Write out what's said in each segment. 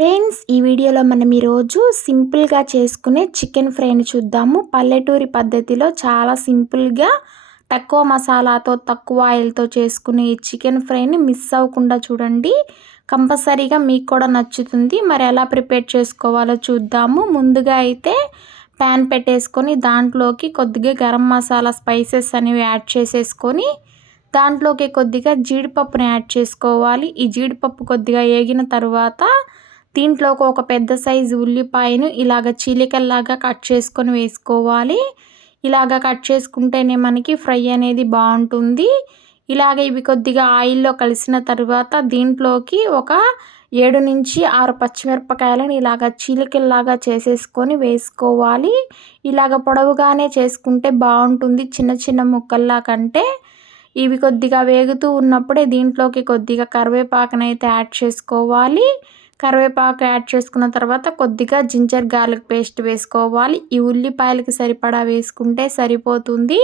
Friends ఈ వీడియోలో మనం ఈరోజు సింపుల్గా చేసుకునే చికెన్ ఫ్రైని చూద్దాము. పల్లెటూరి పద్ధతిలో చాలా సింపుల్గా తక్కువ మసాలాతో తక్కువ ఆయిల్తో చేసుకునే ఈ చికెన్ ఫ్రైని మిస్ అవ్వకుండా చూడండి. కంపల్సరీగా మీకు కూడా నచ్చుతుంది. మరి ఎలా ప్రిపేర్ చేసుకోవాలో చూద్దాము. ముందుగా అయితే ప్యాన్ పెట్టేసుకొని దాంట్లోకి కొద్దిగా గరం మసాలా స్పైసెస్ అనేవి యాడ్ చేసేసుకొని దాంట్లోకి కొద్దిగా జీడిపప్పుని యాడ్ చేసుకోవాలి. ఈ జీడిపప్పు కొద్దిగా వేగిన తర్వాత దీంట్లోకి ఒక పెద్ద సైజు ఉల్లిపాయను ఇలాగ చీలికల్లాగా కట్ చేసుకొని వేసుకోవాలి. ఇలాగ కట్ చేసుకుంటేనే మనకి ఫ్రై అనేది బాగుంటుంది. ఇలాగ ఇవి కొద్దిగా ఆయిల్లో కలిసిన తర్వాత దీంట్లోకి ఒక ఏడు నుంచి ఆరు పచ్చిమిరపకాయలను ఇలాగ చీలికల్లాగా చేసేసుకొని వేసుకోవాలి. ఇలాగ పొడవుగానే చేసుకుంటే బాగుంటుంది చిన్న చిన్న ముక్కల్లా కంటే. ఇవి కొద్దిగా వేగుతూ ఉన్నప్పుడే దీంట్లోకి కొద్దిగా కరివేపాకునైతే యాడ్ చేసుకోవాలి. కరివేపాకు యాడ్ చేసుకున్న తర్వాత కొద్దిగా జింజర్ గార్లిక్ పేస్ట్ వేసుకోవాలి. ఈ ఉల్లిపాయలకి సరిపడా వేసుకుంటే సరిపోతుంది.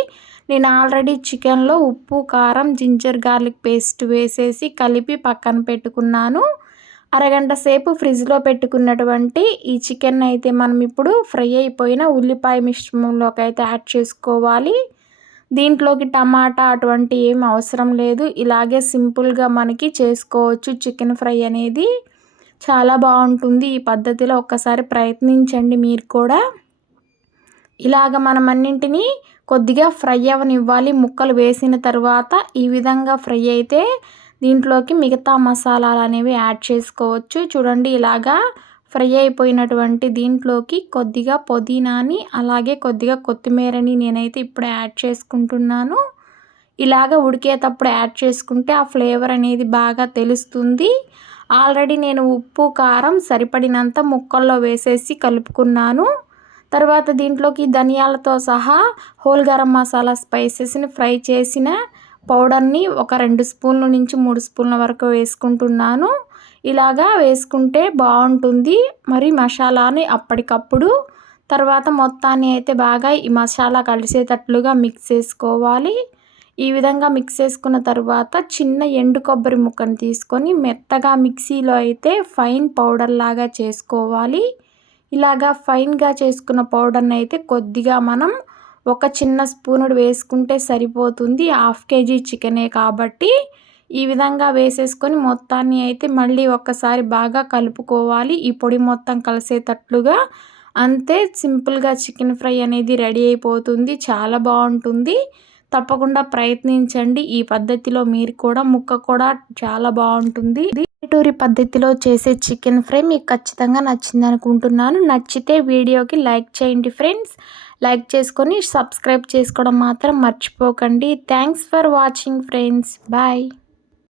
నేను ఆల్రెడీ చికెన్లో ఉప్పు కారం జింజర్ గార్లిక్ పేస్ట్ వేసేసి కలిపి పక్కన పెట్టుకున్నాను. అరగంట సేపు ఫ్రిడ్జ్లో పెట్టుకున్నటువంటి ఈ చికెన్ అయితే మనం ఇప్పుడు ఫ్రై అయిపోయిన ఉల్లిపాయ మిశ్రమంలోకి అయితే యాడ్ చేసుకోవాలి. దీంట్లోకి టమాటా అటువంటి ఏం అవసరం లేదు. ఇలాగే సింపుల్గా మనకి చేసుకోవచ్చు చికెన్ ఫ్రై అనేది. చాలా బాగుంటుంది ఈ పద్ధతిలో ఒక్కసారి ప్రయత్నించండి మీరు కూడా. ఇలాగ మనం అన్నింటినీ కొద్దిగా ఫ్రై అవనివ్వాలి. ముక్కలు వేసిన తర్వాత ఈ విధంగా ఫ్రై అయితే దీంట్లోకి మిగతా మసాలాలు అనేవి యాడ్ చేసుకోవచ్చు. చూడండి ఇలాగా ఫ్రై అయిపోయినటువంటి దీంట్లోకి కొద్దిగా పుదీనాని అలాగే కొద్దిగా కొత్తిమీరని నేనైతే ఇప్పుడు యాడ్ చేసుకుంటున్నాను. ఇలాగ ఉడికేటప్పుడు యాడ్ చేసుకుంటే ఆ ఫ్లేవర్ అనేది బాగా తెలుస్తుంది. ఆల్రెడీ నేను ఉప్పు కారం సరిపడినంత ముక్కల్లో వేసేసి కలుపుకున్నాను. తర్వాత దీంట్లోకి ధనియాలతో సహా హోల్ గరం మసాలా స్పైసెస్ని ఫ్రై చేసిన పౌడర్ని ఒక రెండు స్పూన్ల నుంచి మూడు స్పూన్ల వరకు వేసుకుంటున్నాను. ఇలాగా వేసుకుంటే బాగుంటుంది. మరి మసాలాని అప్పటికప్పుడు తర్వాత మొత్తాన్ని అయితే బాగా ఈ మసాలా కలిసేటట్లుగా మిక్స్ చేసుకోవాలి. ఈ విధంగా మిక్స్ చేసుకున్న తర్వాత చిన్న ఎండు కొబ్బరి ముక్కను తీసుకొని మెత్తగా మిక్సీలో అయితే ఫైన్ పౌడర్ లాగా చేసుకోవాలి. ఇలాగా ఫైన్గా చేసుకున్న పౌడర్ని అయితే కొద్దిగా మనం ఒక చిన్న స్పూనుడు వేసుకుంటే సరిపోతుంది. హాఫ్ కేజీ చికెనే కాబట్టి ఈ విధంగా వేసేసుకొని మొత్తాన్ని అయితే మళ్ళీ ఒక్కసారి బాగా కలుపుకోవాలి. ఈ పొడి మొత్తం కలిసేటట్లుగా అంతే సింపుల్గా చికెన్ ఫ్రై అనేది రెడీ అయిపోతుంది. చాలా బాగుంటుంది. తప్పకుండా ప్రయత్నించండి. ఈ పద్ధతిలో మీరు కూడా ముక్క కూడా చాలా బాగుంటుంది. పల్లెటూరి పద్ధతిలో చేసే చికెన్ ఫ్రై మీకు ఖచ్చితంగా నచ్చింది అనుకుంటున్నాను. నచ్చితే వీడియోకి లైక్ చేయండి ఫ్రెండ్స్. లైక్ చేసుకొని సబ్స్క్రైబ్ చేసుకోవడం మాత్రం మర్చిపోకండి. Thanks for watching friends. Bye.